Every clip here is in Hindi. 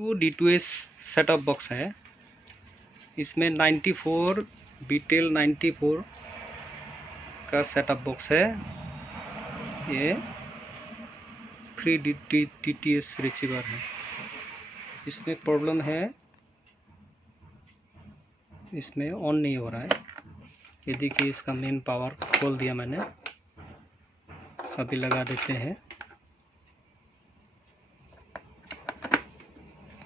D2h सेटअप बॉक्स है। इसमें 94 beetel 94 का सेटअप बॉक्स है। ये फ्री DTH रिसीवर है। इसमें प्रॉब्लम है, इसमें ऑन नहीं हो रहा है। ये देखिए, इसका मेन पावर खोल दिया मैंने। अभी लगा देते हैं।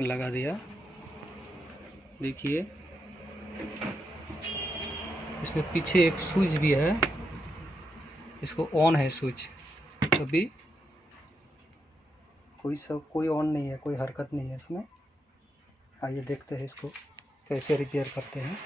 लगा दिया। देखिए, इसमें पीछे एक स्विच भी है। इसको ऑन है स्विच। अभी कोई ऑन नहीं है, कोई हरकत नहीं है इसमें। आइए देखते हैं इसको कैसे रिपेयर करते हैं।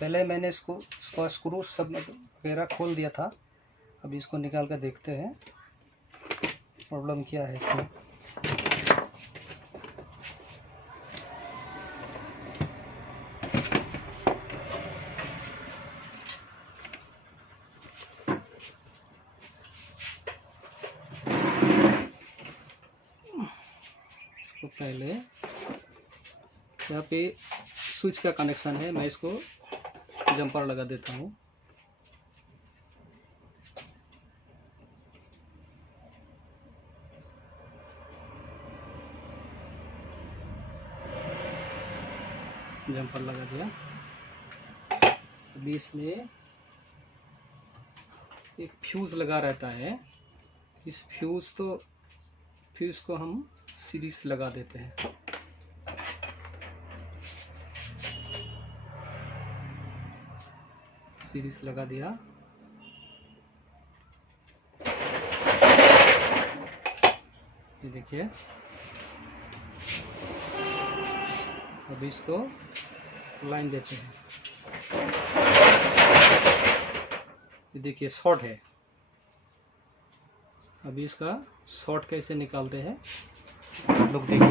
पहले मैंने इसका स्क्रू सब वगैरह खोल दिया था। अभी इसको निकाल कर देखते हैं प्रॉब्लम क्या है इसमें। इसको पहले यहाँ पे स्विच का कनेक्शन है, मैं इसको जंपर लगा देता हूँ। जंपर लगा दिया। अभी इसमें एक फ्यूज लगा रहता है। इस फ्यूज को हम सीरीज लगा देते हैं। सीरीज लगा दिया। ये देखिए, अभी इसको लाइन देते हैं। ये देखिए, शॉर्ट है। अभी इसका शॉर्ट कैसे निकालते हैं आप लोग देखिए।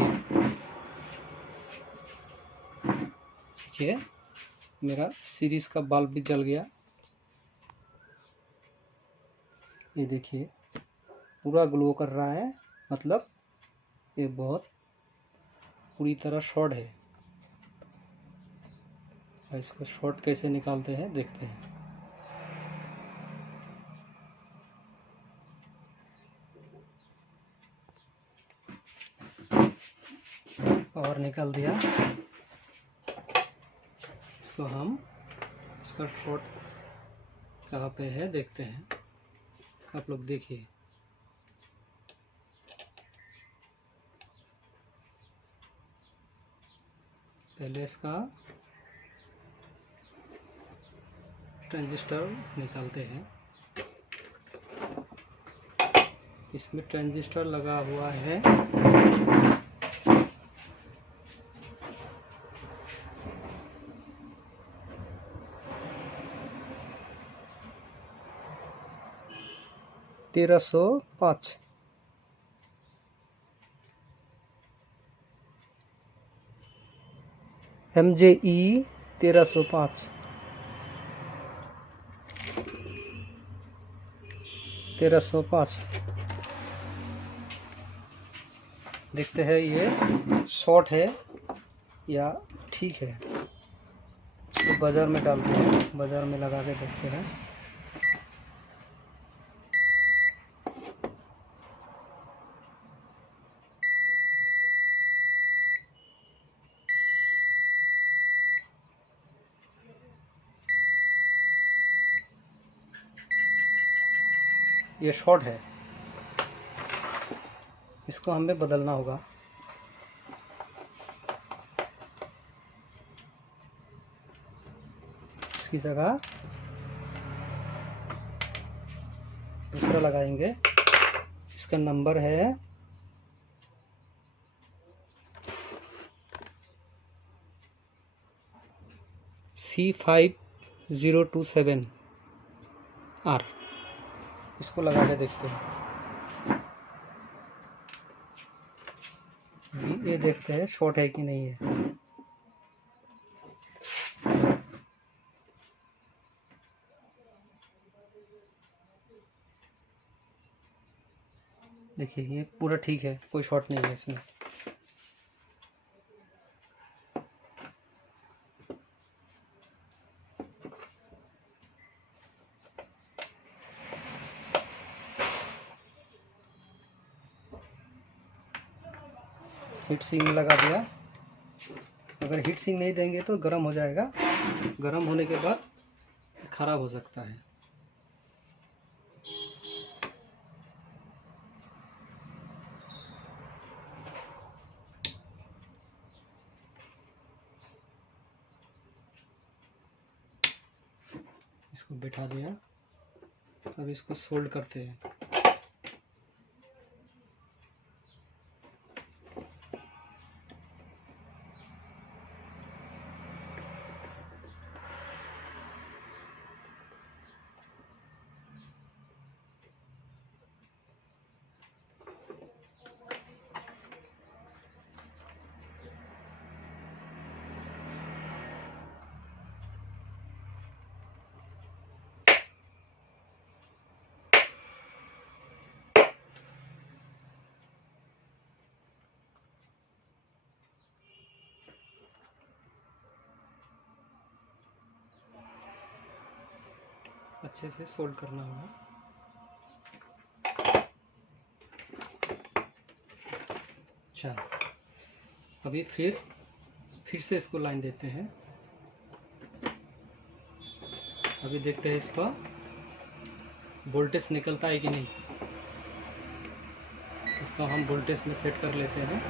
देखिए, मेरा सीरीज का बल्ब भी जल गया। ये देखिए, पूरा ग्लो कर रहा है, मतलब ये बहुत पूरी तरह शॉर्ट है। इसको शॉर्ट कैसे निकालते हैं देखते हैं। और निकाल दिया। इसको हम इसका शॉर्ट कहाँ पे है देखते हैं। आप लोग देखिए, पहले इसका ट्रांजिस्टर निकालते हैं। इसमें ट्रांजिस्टर लगा हुआ है 1305। MJE 1305 1305। देखते हैं ये शॉर्ट है या ठीक है। तो बाज़ार में डालते हैं, बाज़ार में लगा के देखते हैं। ये शॉर्ट है, इसको हमें बदलना होगा। इसकी जगह दूसरा लगाएंगे। इसका नंबर है C5027R। इसको लगा के देखते हैं। ये देखते हैं शॉर्ट है कि नहीं है। देखिए ये पूरा ठीक है, कोई शॉर्ट नहीं है इसमें। हीट सिंक लगा दिया। अगर हीट सिंक नहीं देंगे तो गर्म हो जाएगा, गर्म होने के बाद खराब हो सकता है। इसको बैठा दिया। अब इसको सोल्ड करते हैं। अच्छे से सोल्ड करना होगा। अच्छा, अभी फिर से इसको लाइन देते हैं। अभी देखते हैं इसका वोल्टेज निकलता है कि नहीं। इसको हम वोल्टेज में सेट कर लेते हैं।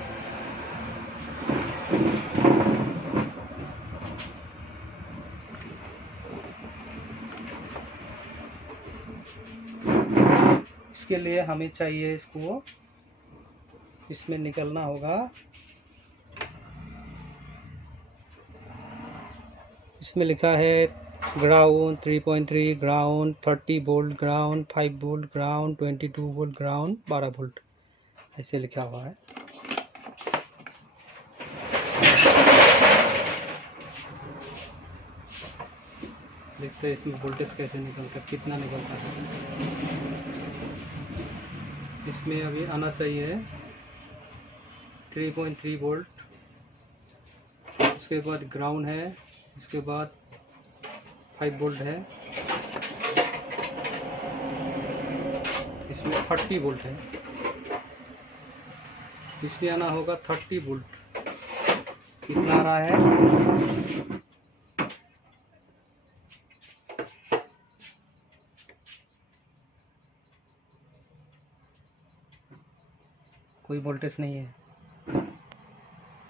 इसके लिए हमें चाहिए, इसको इसमें निकलना होगा। इसमें लिखा है ground 3.3 ground, 30 volt ground, 5 volt ground, 22 volt ground, 12 volt, ऐसे लिखा हुआ है। देखते हैं इसमें वोल्टेज कैसे निकलता है, कितना निकलता है। इसमें अभी आना चाहिए 3.3 वोल्ट। उसके बाद ग्राउंड है, उसके बाद 5 वोल्ट है, इसमें 30 वोल्ट है। इसमें आना होगा 30 वोल्ट। कितना आ रहा है? कोई वोल्टेज नहीं है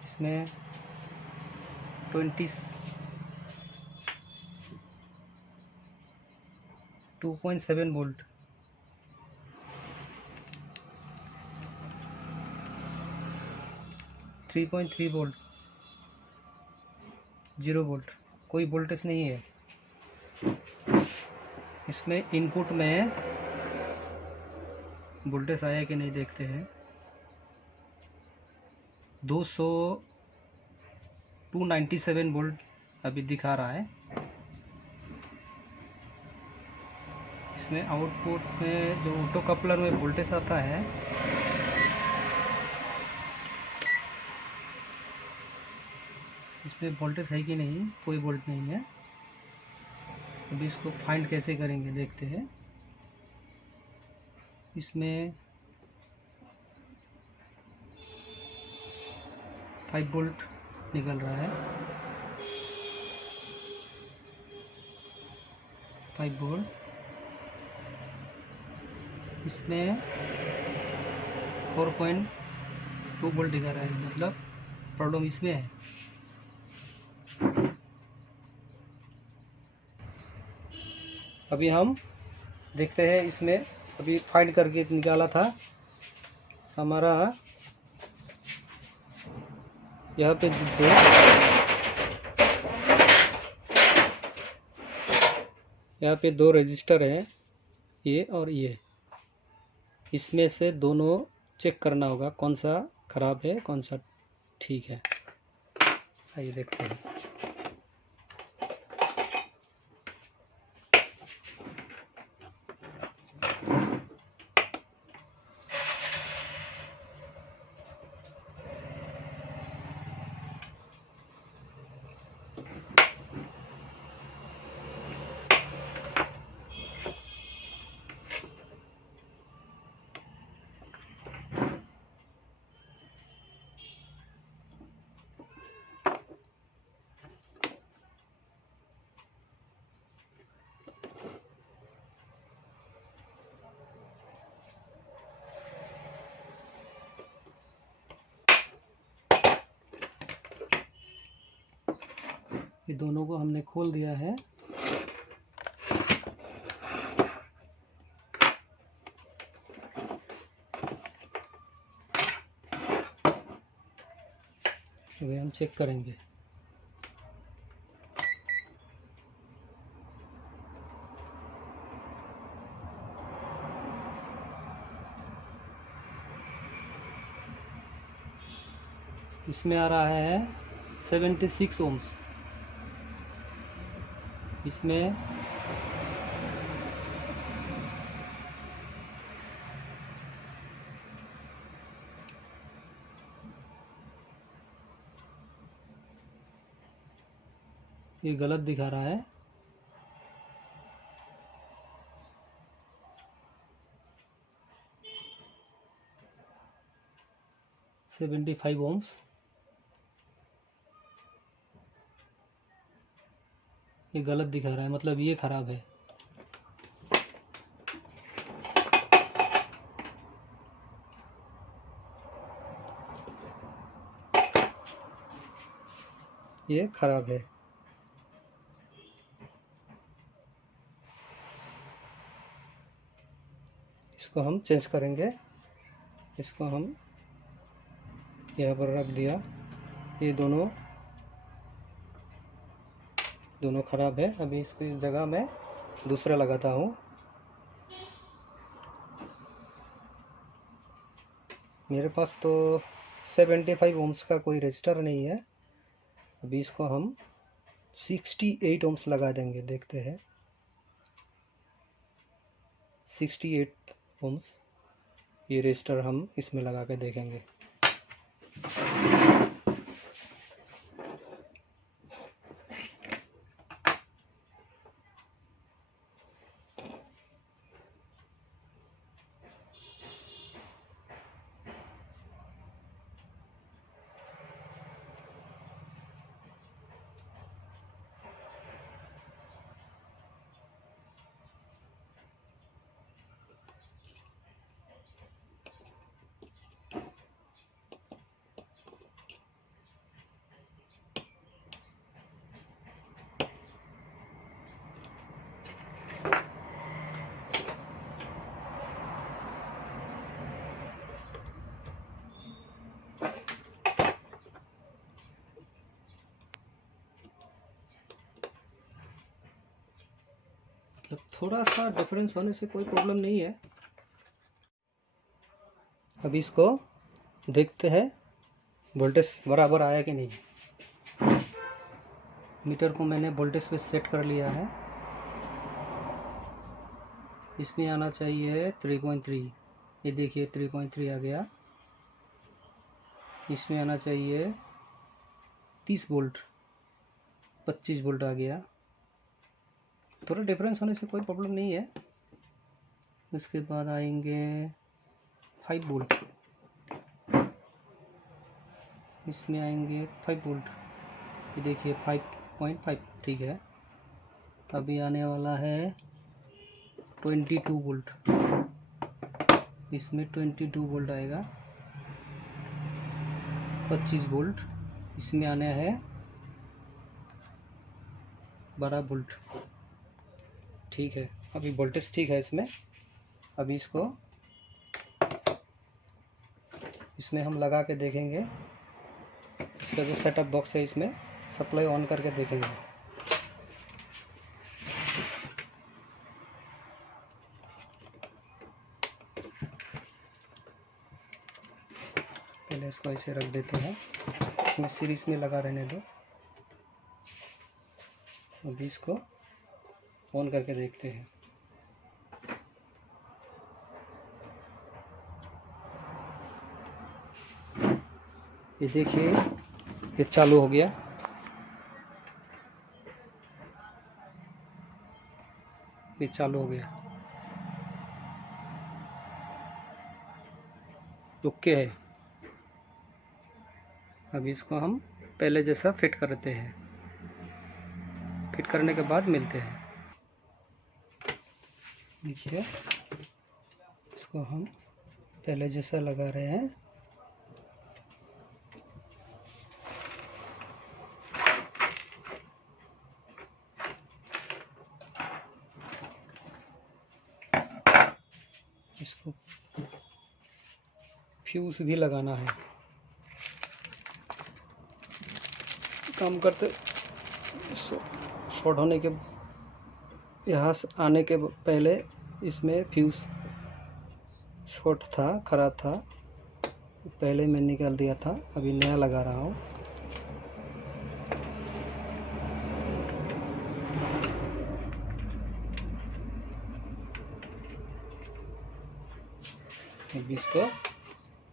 इसमें। 2.7 वोल्ट, 3.3 वोल्ट, 0 वोल्ट, कोई वोल्टेज नहीं है इसमें। इनपुट में वोल्टेज आया कि नहीं देखते हैं। 297 वोल्ट अभी दिखा रहा है। इसमें आउटपुट में जो ऑटो कपलर में वोल्टेज आता है, इसमें वोल्टेज है कि नहीं, कोई वोल्ट नहीं है। अभी इसको फाइंड कैसे करेंगे देखते हैं। इसमें 5 वोल्ट निकल रहा है, 5 वोल्ट। इसमें 4.2 वोल्ट दिखा रहा है, मतलब प्रॉब्लम इसमें है। अभी हम देखते हैं इसमें। अभी फाइंड करके निकाला था हमारा। यहाँ पे यहाँ पे 2 रजिस्टर हैं, ये और ये। इसमें से दोनों चेक करना होगा, कौन सा खराब है कौन सा ठीक है। आइए देखते हैं। ये दोनों को हमने खोल दिया है। अभी हम चेक करेंगे। इसमें आ रहा है 76 ओम्स। इसमें ये गलत दिखा रहा है। Seventy 75 ohms. ये गलत दिखा रहा है, मतलब ये खराब है। ये खराब है। इसको हम चेंज करेंगे। इसको हम यहाँ पर रख दिया। ये दोनों खराब है। अभी इसकी जगह मैं दूसरा लगाता हूँ। मेरे पास तो 75 ओम्स का कोई रजिस्टर नहीं है। अभी इसको हम 68 ओम्स लगा देंगे। देखते हैं 68 ओम्स। ये रजिस्टर हम इसमें लगा के देखेंगे। थोड़ा सा डिफरेंस होने से कोई प्रॉब्लम नहीं है। अभी इसको देखते हैं वोल्टेज बराबर आया कि नहीं। मीटर को मैंने वोल्टेज पे सेट कर लिया है। इसमें आना चाहिए 3.3। ये देखिए 3.3 आ गया। इसमें आना चाहिए 30 वोल्ट, 25 वोल्ट आ गया। थोड़ा डिफरेंस होने से कोई प्रॉब्लम नहीं है। इसके बाद आएंगे 5 वोल्ट। इसमें आएंगे 5 वोल्ट। ये देखिए 5.5 ठीक है। अभी आने वाला है 22 वोल्ट। इसमें 22 वोल्ट आएगा। 25 वोल्ट। इसमें आने है 12 वोल्ट। ठीक है, अभी वोल्टेज ठीक है इसमें। अभी इसमें हम लगा के देखेंगे। इसका जो सेटअप बॉक्स है इसमें सप्लाई ऑन करके देखेंगे। पहले इसको ऐसे रख देते हैं। इसमें सीरीज में लगा रहने दो। अभी इसको ऑन करके देखते हैं। ये देखिए ये चालू हो गया। ये चालू हो गया। ओके है। अभी इसको हम पहले जैसा फिट करते हैं। फिट करने के बाद मिलते हैं। देखिए इसको हम पहले जैसा लगा रहे हैं। इसको फ्यूज भी लगाना है। काम करते शॉर्ट होने के यहाँ से आने के पहले इसमें फ्यूज शॉर्ट था, ख़राब था, पहले मैं निकाल दिया था, अभी नया लगा रहा हूँ। अभी इसको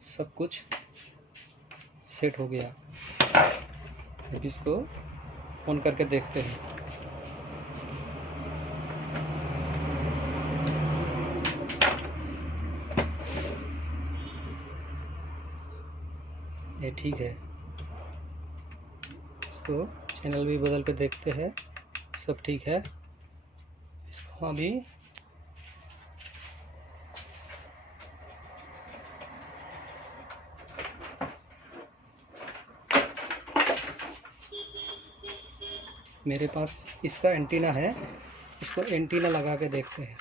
सब कुछ सेट हो गया। अब इसको ऑन करके देखते हैं। ये ठीक है। इसको चैनल भी बदल के देखते हैं, सब ठीक है। इसको अभी मेरे पास इसका एंटीना है, इसको एंटीना लगा के देखते हैं।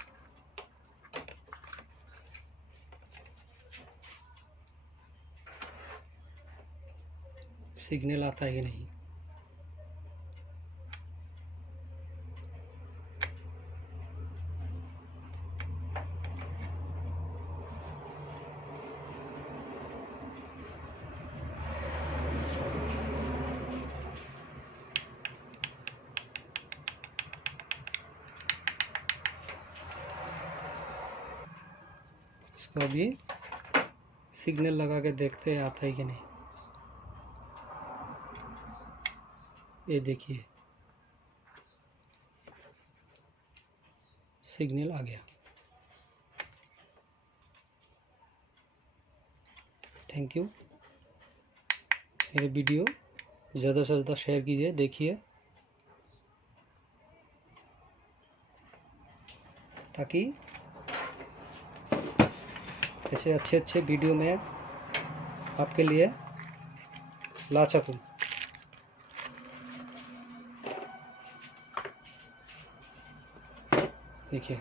सिग्नल आता है कि नहीं। इसको अभी सिग्नल लगा के देखते हैं आता है कि नहीं। ये देखिए सिग्नल आ गया। Thank you. मेरे वीडियो ज़्यादा से ज़्यादा शेयर कीजिए, देखिए, ताकि ऐसे अच्छे अच्छे वीडियो में आपके लिए ला सकूं। देखिए।